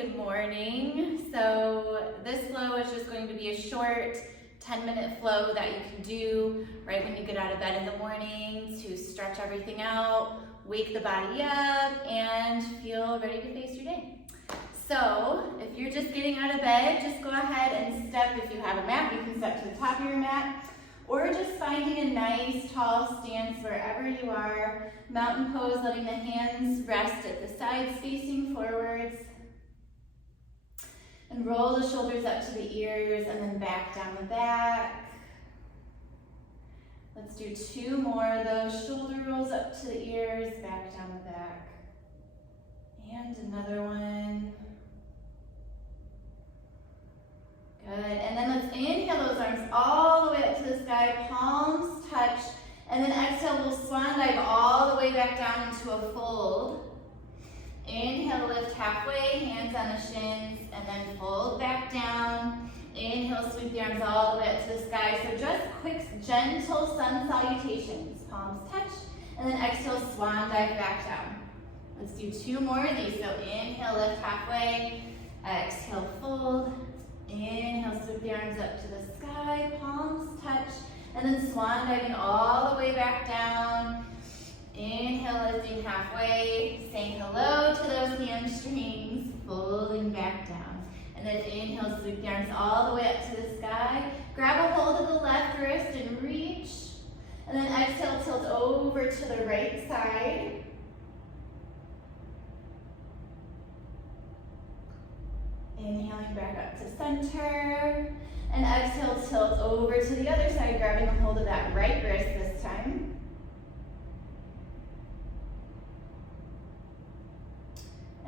good morning. So this flow is just going to be a short 10-minute flow that you can do right when you get out of bed in the morning to stretch everything out, wake the body up, and feel ready to face your day. So if you're just getting out of bed, just go ahead and step. If you have a mat, you can step to the top of your mat, or just finding a nice tall stance wherever you are. Mountain pose, letting the hands rest at the sides facing forwards. And roll the shoulders up to the ears and then back down the back. Let's do 2 more of those. Shoulder rolls up to the ears, back down the back. And another one. Good, and then let's inhale those arms all the way up to the sky, palms touch, and then exhale, we'll swan dive all the way back down into a fold. Inhale, lift halfway, hands on the shins, and then fold back down. Inhale, sweep the arms all the way up to the sky. So just quick, gentle sun salutations. Palms touch, and then exhale, swan dive back down. Let's do 2 more of these. So inhale, lift halfway, exhale, fold. Inhale, sweep the arms up to the sky, palms touch, and then swan diving all the way back down. Inhale, lifting halfway, saying hello to those hamstrings, folding back down. And then inhale, sweep the arms all the way up to the sky. Grab a hold of the left wrist and reach. And then exhale, tilt over to the right side. Inhaling back up to center. And exhale, tilt over to the other side, grabbing a hold of that right wrist this time.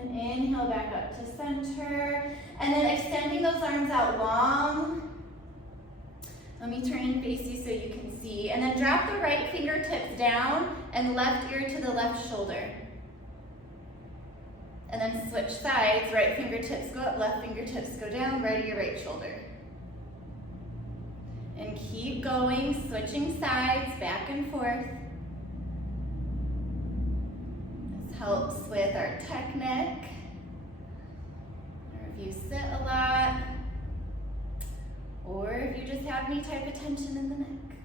And inhale back up to center. And then extending those arms out long. Let me turn and face you so you can see. And then drop the right fingertips down and left ear to the left shoulder. And then switch sides, right fingertips go up, left fingertips go down, right to your right shoulder. And keep going, switching sides, back and forth. This helps with our technique, or if you sit a lot, or if you just have any type of tension in the neck.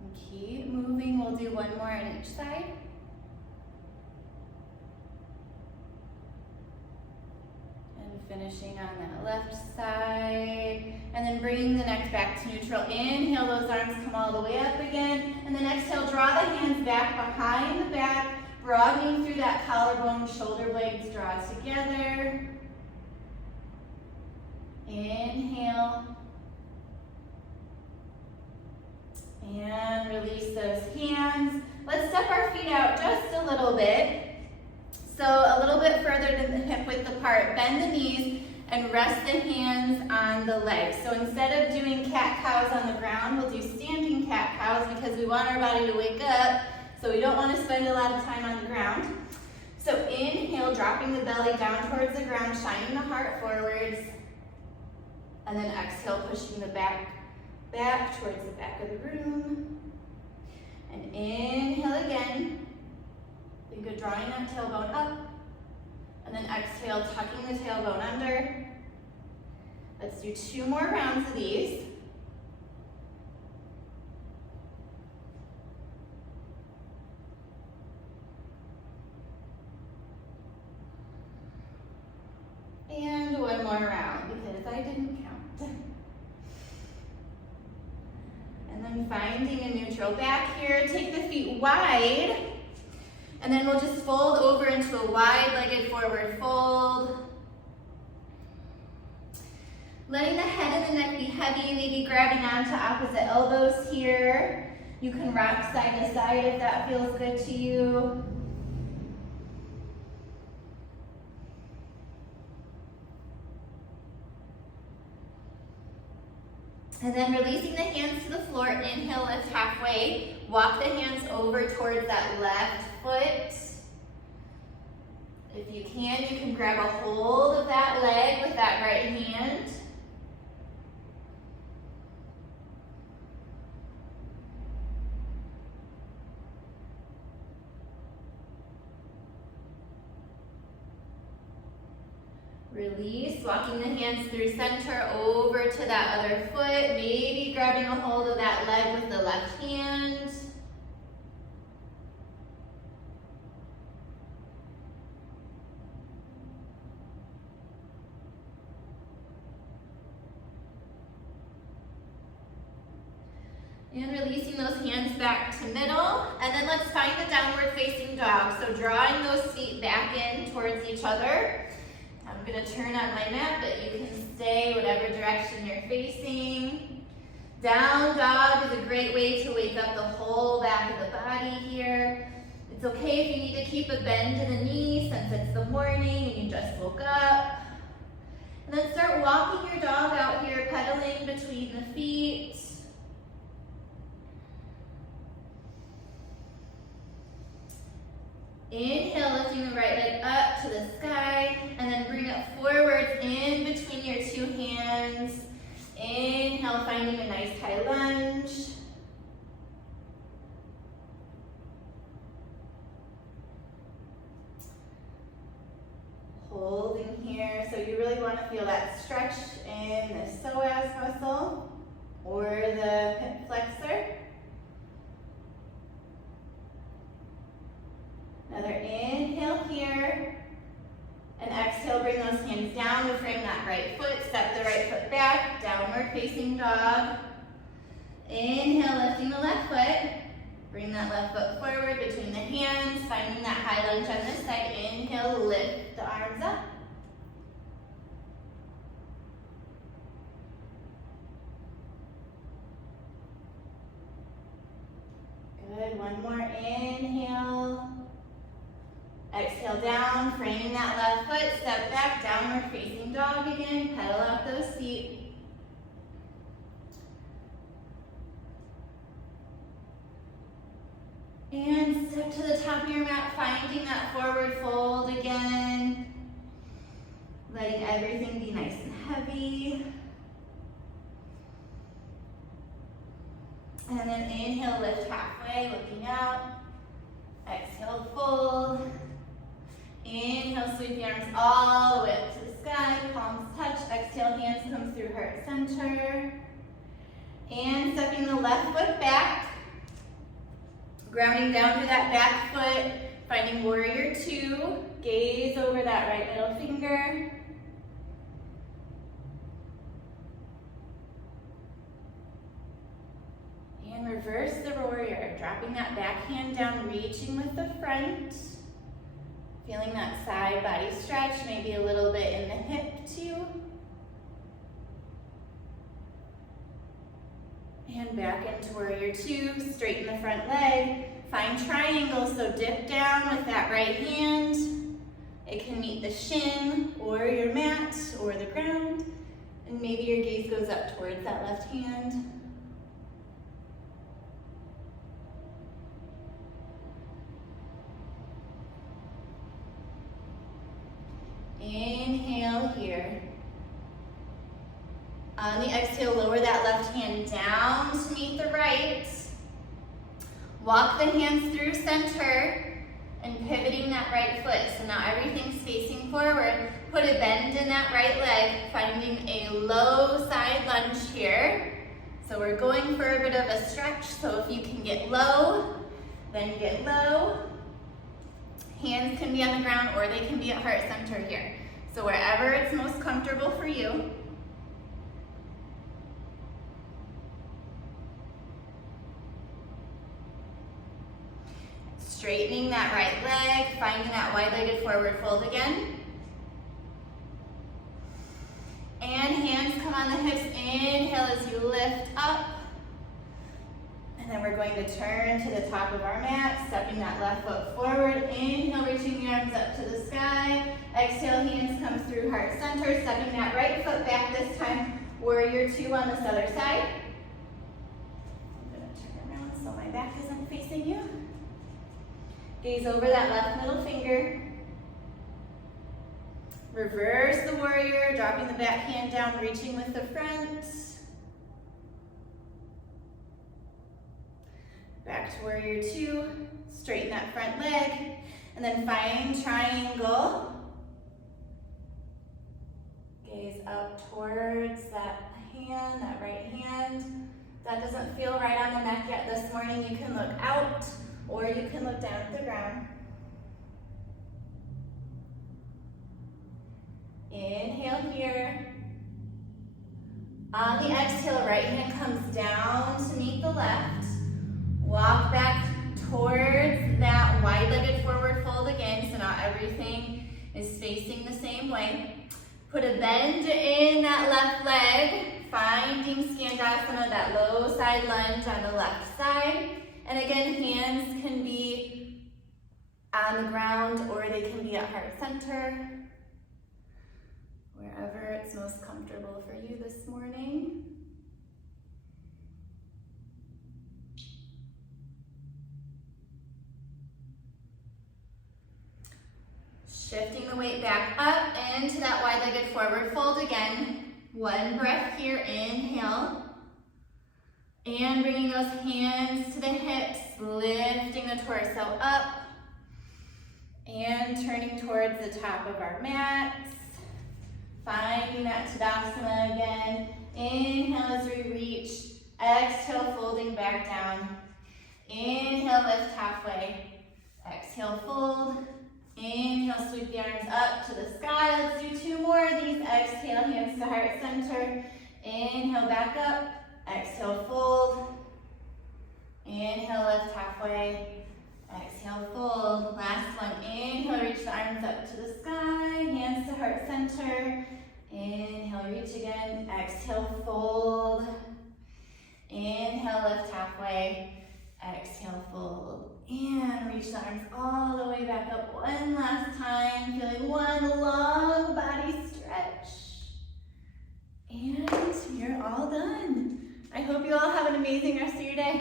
And keep moving, we'll do 1 more on each side. Finishing on that left side, and then bringing the neck back to neutral. Inhale, those arms come all the way up again, and then exhale, draw the hands back behind the back, broadening through that collarbone, shoulder blades draw together. Inhale. And release those hands. Let's step our feet out just a little bit. So a little bit further to the hip width apart. Bend the knees and rest the hands on the legs. So instead of doing cat-cows on the ground, we'll do standing cat-cows because we want our body to wake up, so we don't want to spend a lot of time on the ground. So inhale, dropping the belly down towards the ground, shining the heart forwards. And then exhale, pushing the back towards the back of the room. And inhale again. Good, drawing that tailbone up, and then exhale, tucking the tailbone under. Let's do 2 more rounds of these. And 1 more round, because I didn't count. And then finding a neutral back here, take the feet wide. And then we'll just fold over into a wide-legged forward fold. Letting the head and the neck be heavy, maybe grabbing onto opposite elbows here. You can rock side to side if that feels good to you. And then releasing the hands to the floor, inhale, lift halfway. Walk the hands over towards that left foot. If you can grab a hold of that leg with that right hand. Release, walking the hands through center over to that other foot, maybe grabbing a hold of that leg with the left hand. And releasing those hands back to middle. And then let's find the downward facing dog. So drawing those feet back in towards each other. I'm going to turn on my mat, but you can stay whatever direction you're facing. Down dog is a great way to wake up the whole back of the body here. It's okay if you need to keep a bend in the knee since it's the morning and you just woke up. And then start walking your dog out here, pedaling between the feet. Inhale, lifting the right leg up to the sky, and then bring it forwards in between your two hands. Inhale, finding a nice high lunge. Holding here, so you really want to feel that stretch in the psoas muscle or the hip flexor. Another inhale here, and exhale, bring those hands down to frame that right foot, step the right foot back, downward facing dog. Inhale, lifting the left foot, bring that left foot forward between the hands, finding that high lunge on this side. Inhale, lift the arms up. Good, one more inhale. Exhale down, framing that left foot, step back, downward facing dog again, pedal out those feet. And step to the top of your mat, finding that forward fold again. Letting everything be nice and heavy. And then inhale, lift halfway, looking out. Exhale, fold. Inhale, sweep the arms all the way up to the sky, palms touch. Exhale, hands come through heart center. And stepping the left foot back, grounding down through that back foot, finding warrior two. Gaze over that right middle finger. And reverse the warrior, dropping that back hand down, reaching with the front. Feeling that side body stretch, maybe a little bit in the hip too. And back into warrior two, straighten the front leg. Find triangle, so dip down with that right hand. It can meet the shin or your mat or the ground. And maybe your gaze goes up towards that left hand. Inhale here. On the exhale, lower that left hand down to meet the right. Walk the hands through center and pivoting that right foot. So now everything's facing forward. Put a bend in that right leg, finding a low side lunge here. So we're going for a bit of a stretch. So if you can get low, then get low. Hands can be on the ground or they can be at heart center here. So wherever it's most comfortable for you. Straightening that right leg, finding that wide-legged forward fold again. And hands come on the hips, inhale as you lift up. And then we're going to turn to the top of our mat, stepping that left foot forward. Inhale, reaching the arms up to the sky. Exhale, hands come through heart center, stepping that right foot back this time. Warrior two on this other side. I'm going to turn around so my back isn't facing you. Gaze over that left middle finger. Reverse the warrior, dropping the back hand down, reaching with the front. Back to warrior two, straighten that front leg, and then find triangle. up towards that hand, that right hand. If that doesn't feel right on the neck yet this morning, you can look out or you can look down at the ground. Inhale here. On the exhale, right hand comes down to meet the left. Walk back towards that wide-legged forward fold again, so not everything is facing the same way. Put a bend in that left leg, finding Tadasana, that low side lunge on the left side. And again, hands can be on the ground or they can be at heart center, wherever it's most comfortable for you this morning. Shifting the weight back up into that wide-legged forward fold again. One breath here, inhale. And bringing those hands to the hips, lifting the torso up. And turning towards the top of our mats. Finding that Tadasana again. Inhale as we reach. Exhale, folding back down. Inhale, lift halfway. Exhale, fold. Inhale, sweep the arms up to the sky. Let's do 2 more of these. Exhale, hands to heart center. Inhale, back up. Exhale, fold. Inhale, lift halfway. Exhale, fold. Last one. Inhale, reach the arms up to the sky. Hands to heart center. Inhale, reach again. Exhale, fold. Inhale, lift halfway. Exhale, fold. And reach the arms all the way back up one last time. Feeling one long body stretch. And you're all done. I hope you all have an amazing rest of your day.